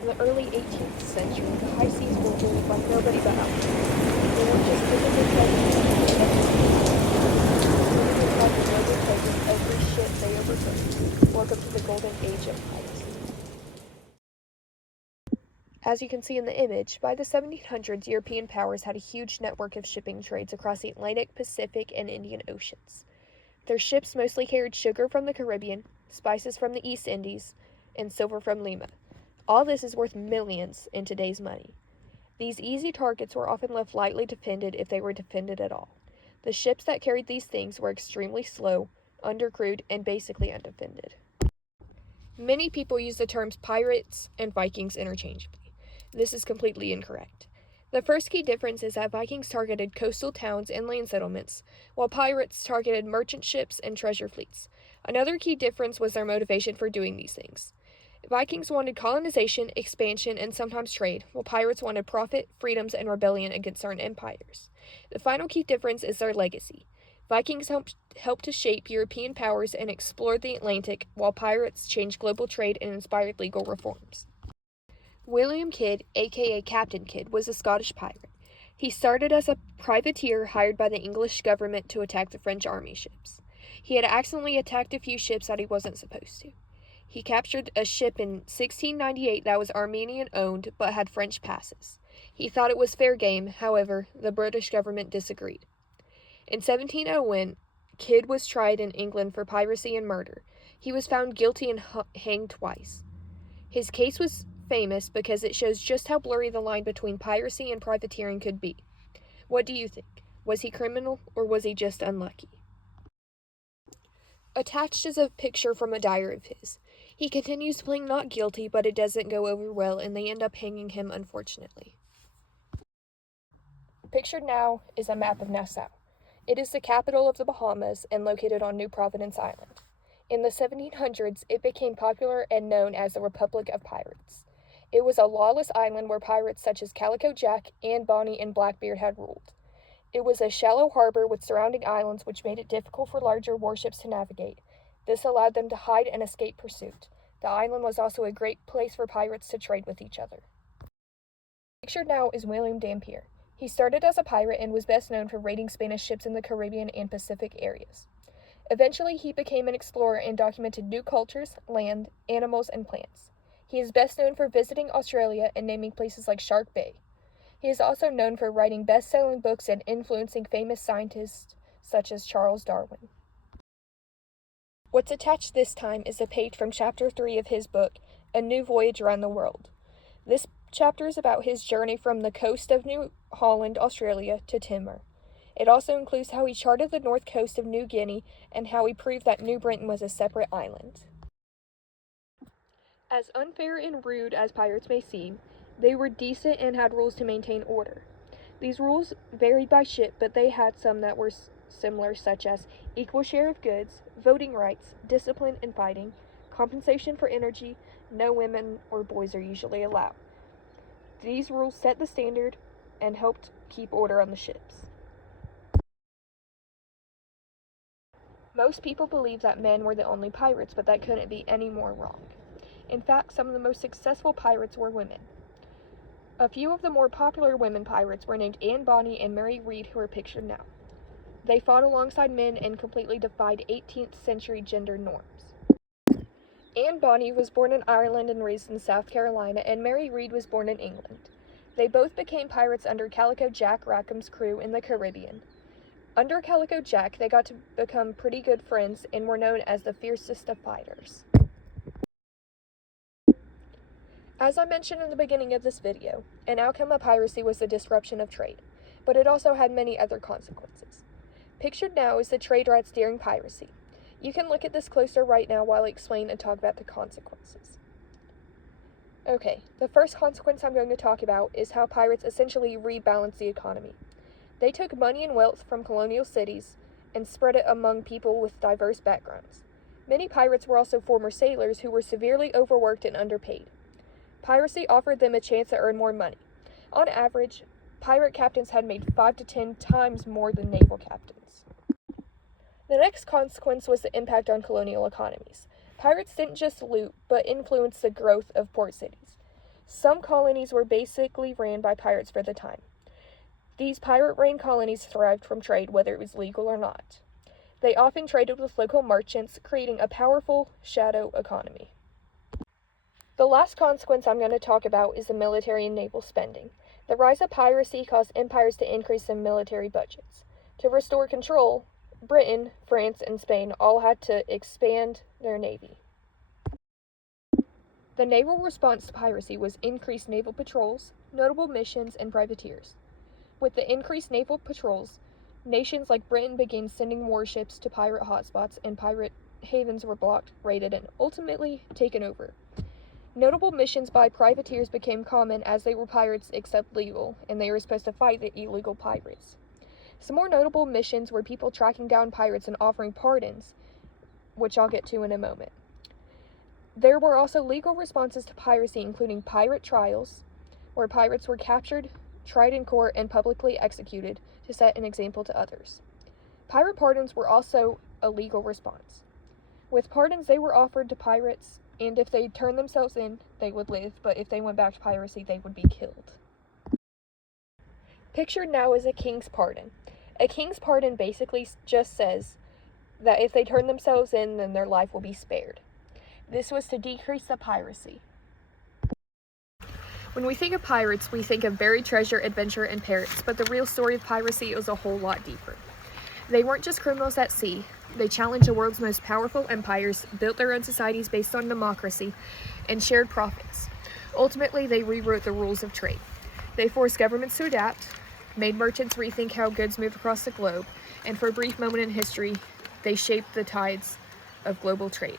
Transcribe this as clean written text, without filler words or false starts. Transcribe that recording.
In the early 18th century, the high seas were ruled by nobody but Alfred. They were just physically overtaking every ship they overtook. Welcome to the golden age of piracy. As you can see in the image, by the 1700s, European powers had a huge network of shipping trades across the Atlantic, Pacific, and Indian Oceans. Their ships mostly carried sugar from the Caribbean, spices from the East Indies, and silver from Lima. All this is worth millions in today's money. These easy targets were often left lightly defended if they were defended at all. The ships that carried these things were extremely slow, undercrewed, and basically undefended. Many people use the terms pirates and Vikings interchangeably. This is completely incorrect. The first key difference is that Vikings targeted coastal towns and land settlements, while pirates targeted merchant ships and treasure fleets. Another key difference was their motivation for doing these things. Vikings wanted colonization, expansion, and sometimes trade, while pirates wanted profit, freedoms, and rebellion against certain empires. The final key difference is their legacy. Vikings helped to shape European powers and explored the Atlantic, while pirates changed global trade and inspired legal reforms. William Kidd, aka Captain Kidd, was a Scottish pirate. He started as a privateer hired by the English government to attack the French army ships. He had accidentally attacked a few ships that he wasn't supposed to. He captured a ship in 1698 that was Armenian-owned but had French passes. He thought it was fair game, however, the British government disagreed. In 1701, Kidd was tried in England for piracy and murder. He was found guilty and hanged twice. His case was famous because it shows just how blurry the line between piracy and privateering could be. What do you think? Was he criminal or was he just unlucky? Attached is a picture from a diary of his. He continues playing not guilty, but it doesn't go over well and they end up hanging him, unfortunately. Pictured now is a map of Nassau. It is the capital of the Bahamas and located on New Providence Island. In the 1700s, it became popular and known as the Republic of Pirates. It was a lawless island where pirates such as Calico Jack, Anne Bonny, and Blackbeard had ruled. It was a shallow harbor with surrounding islands, which made it difficult for larger warships to navigate. This allowed them to hide and escape pursuit. The island was also a great place for pirates to trade with each other. Pictured now is William Dampier. He started as a pirate and was best known for raiding Spanish ships in the Caribbean and Pacific areas. Eventually, he became an explorer and documented new cultures, land, animals, and plants. He is best known for visiting Australia and naming places like Shark Bay. He is also known for writing best-selling books and influencing famous scientists such as Charles Darwin. What's attached this time is a page from Chapter 3 of his book, A New Voyage Around the World. This chapter is about his journey from the coast of New Holland, Australia, to Timor. It also includes how he charted the north coast of New Guinea and how he proved that New Britain was a separate island. As unfair and rude as pirates may seem, they were decent and had rules to maintain order. These rules varied by ship, but they had some that were similar, such as equal share of goods, voting rights, discipline in fighting, compensation for energy, no women or boys are usually allowed. These rules set the standard and helped keep order on the ships. Most people believe that men were the only pirates, but that couldn't be any more wrong. In fact, some of the most successful pirates were women. A few of the more popular women pirates were named Anne Bonny and Mary Read, who are pictured now. They fought alongside men and completely defied 18th century gender norms. Anne Bonny was born in Ireland and raised in South Carolina, and Mary Read was born in England. They both became pirates under Calico Jack Rackham's crew in the Caribbean. Under Calico Jack, they got to become pretty good friends and were known as the fiercest of fighters. As I mentioned in the beginning of this video, an outcome of piracy was the disruption of trade, but it also had many other consequences. Pictured now is the trade routes during piracy. You can look at this closer right now while I explain and talk about the consequences. Okay, the first consequence I'm going to talk about is how pirates essentially rebalanced the economy. They took money and wealth from colonial cities and spread it among people with diverse backgrounds. Many pirates were also former sailors who were severely overworked and underpaid. Piracy offered them a chance to earn more money. On average, pirate captains had made 5 to 10 times more than naval captains. The next consequence was the impact on colonial economies. Pirates didn't just loot, but influenced the growth of port cities. Some colonies were basically ran by pirates for the time. These pirate-ran colonies thrived from trade, whether it was legal or not. They often traded with local merchants, creating a powerful shadow economy. The last consequence I'm going to talk about is the military and naval spending. The rise of piracy caused empires to increase their military budgets. To restore control, Britain, France, and Spain all had to expand their navy. The naval response to piracy was increased naval patrols, notable missions, and privateers. With the increased naval patrols, nations like Britain began sending warships to pirate hotspots, and pirate havens were blocked, raided, and ultimately taken over. Notable missions by privateers became common as they were pirates except legal, and they were supposed to fight the illegal pirates. Some more notable missions were people tracking down pirates and offering pardons, which I'll get to in a moment. There were also legal responses to piracy, including pirate trials, where pirates were captured, tried in court, and publicly executed to set an example to others. Pirate pardons were also a legal response. With pardons, they were offered to pirates, and if they turned themselves in, they would live, but if they went back to piracy, they would be killed. Pictured now is a king's pardon. A king's pardon basically just says that if they turn themselves in, then their life will be spared. This was to decrease the piracy. When we think of pirates, we think of buried treasure, adventure, and pirates, but the real story of piracy is a whole lot deeper. They weren't just criminals at sea. They challenged the world's most powerful empires, built their own societies based on democracy, and shared profits. Ultimately, they rewrote the rules of trade. They forced governments to adapt, made merchants rethink how goods moved across the globe, and for a brief moment in history, they shaped the tides of global trade.